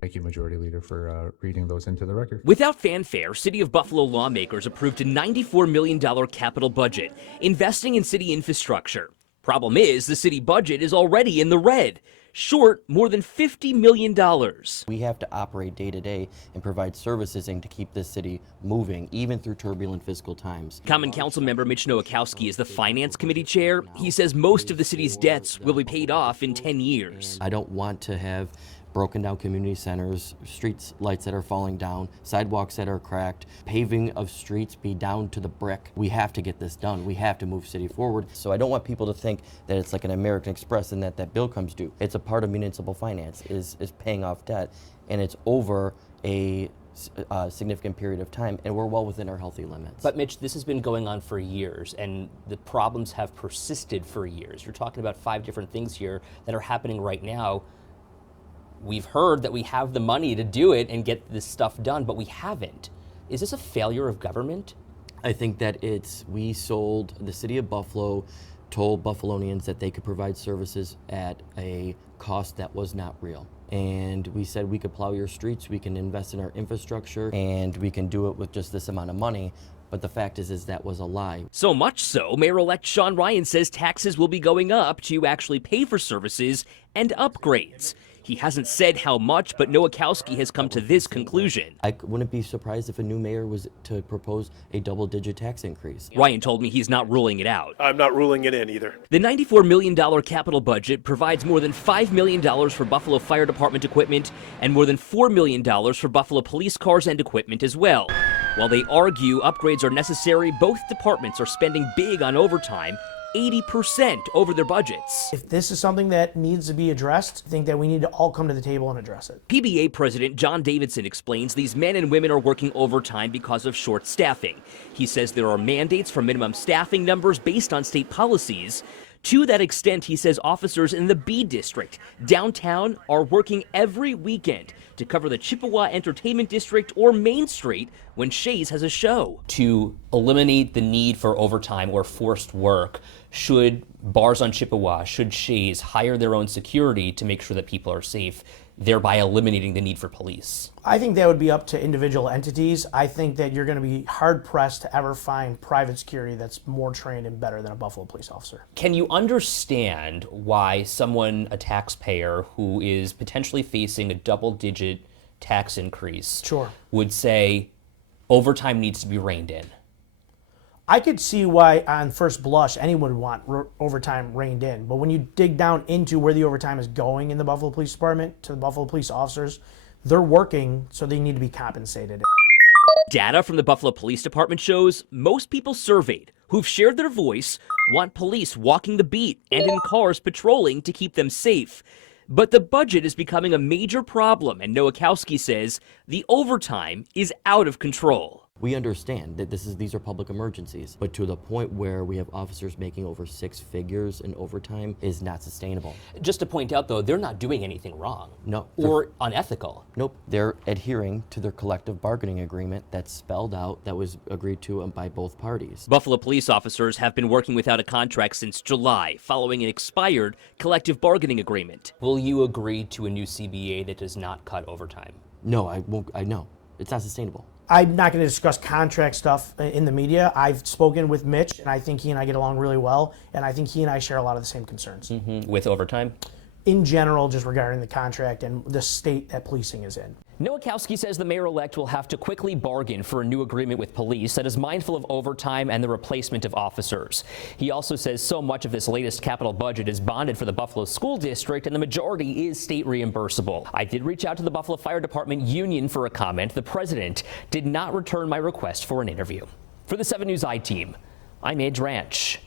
Thank you, Majority Leader, for reading those into the record. Without fanfare, City of Buffalo lawmakers approved a $94 million capital budget, investing in city infrastructure. Problem is, the city budget is already in the red, short more than $50 million. We have to operate day to day and provide services and to keep this city moving, even through turbulent fiscal times. Common Council member Mitch Nowakowski is the Finance Committee chair. He says most of the city's debts will be paid off in 10 years. I don't want to have broken down community centers, street lights that are falling down, sidewalks that are cracked, paving of streets be down to the brick. We have to get this done. We have to move city forward. So I don't want people to think that it's like an American Express and that bill comes due. It's a part of municipal finance, is paying off debt, and it's over a significant period of time, and we're well within our healthy limits. But Mitch, this has been going on for years, and the problems have persisted for years. You're talking about 5 different things here that are happening right now. We've heard that we have the money to do it and get this stuff done, but we haven't. Is this a failure of government? I think that we sold, the city of Buffalo told Buffalonians that they could provide services at a cost that was not real. And we said we could plow your streets, we can invest in our infrastructure, and we can do it with just this amount of money. But the fact is that was a lie. So much so, Mayor-elect Sean Ryan says taxes will be going up to actually pay for services and upgrades. He hasn't said how much, but Nowakowski has come to this conclusion. I wouldn't be surprised if a new mayor was to propose a double-digit tax increase. Ryan told me he's not ruling it out. I'm not ruling it in either. The $94 million capital budget provides more than $5 million for Buffalo Fire Department equipment and more than $4 million for Buffalo police cars and equipment as well. While they argue upgrades are necessary, both departments are spending big on overtime, 80% over their budgets. If this is something that needs to be addressed, I think that we need to all come to the table and address it. PBA President John Davidson explains these men and women are working overtime because of short staffing. He says there are mandates for minimum staffing numbers based on state policies. To that extent, he says officers in the B District downtown are working every weekend to cover the Chippewa Entertainment District or Main Street when Shays has a show. To eliminate the need for overtime or forced work, should bars on Chippewa, should Shays hire their own security to make sure that people are safe, thereby eliminating the need for police? I think that would be up to individual entities. I think that you're going to be hard-pressed to ever find private security that's more trained and better than a Buffalo police officer. Can you understand why someone, a taxpayer who is potentially facing a double-digit tax increase, Sure, would say overtime needs to be reined in? I could see why on first blush anyone would want overtime reined in, but when you dig down into where the overtime is going in the Buffalo Police Department to the Buffalo police officers, they're working, so they need to be compensated. Data from the Buffalo Police Department shows most people surveyed who've shared their voice want police walking the beat and in cars patrolling to keep them safe. But the budget is becoming a major problem, and Nowakowski says the overtime is out of control. We understand that these are public emergencies, but to the point where we have officers making over 6 figures in overtime is not sustainable. Just to point out, though, they're not doing anything wrong. No. Or unethical. Nope. They're adhering to their collective bargaining agreement that's spelled out, that was agreed to by both parties. Buffalo police officers have been working without a contract since July, following an expired collective bargaining agreement. Will you agree to a new CBA that does not cut overtime? No, I won't. No, it's not sustainable. I'm not going to discuss contract stuff in the media. I've spoken with Mitch, and I think he and I get along really well, and I think he and I share a lot of the same concerns. With overtime? In general, just regarding the contract and the state that policing is in. Nowakowski says the mayor-elect will have to quickly bargain for a new agreement with police that is mindful of overtime and the replacement of officers. He also says so much of this latest capital budget is bonded for the Buffalo School District, and the majority is state reimbursable. I did reach out to the Buffalo Fire Department union for a comment. The president did not return my request for an interview. For the 7 News I team, I'm Edge Ranch.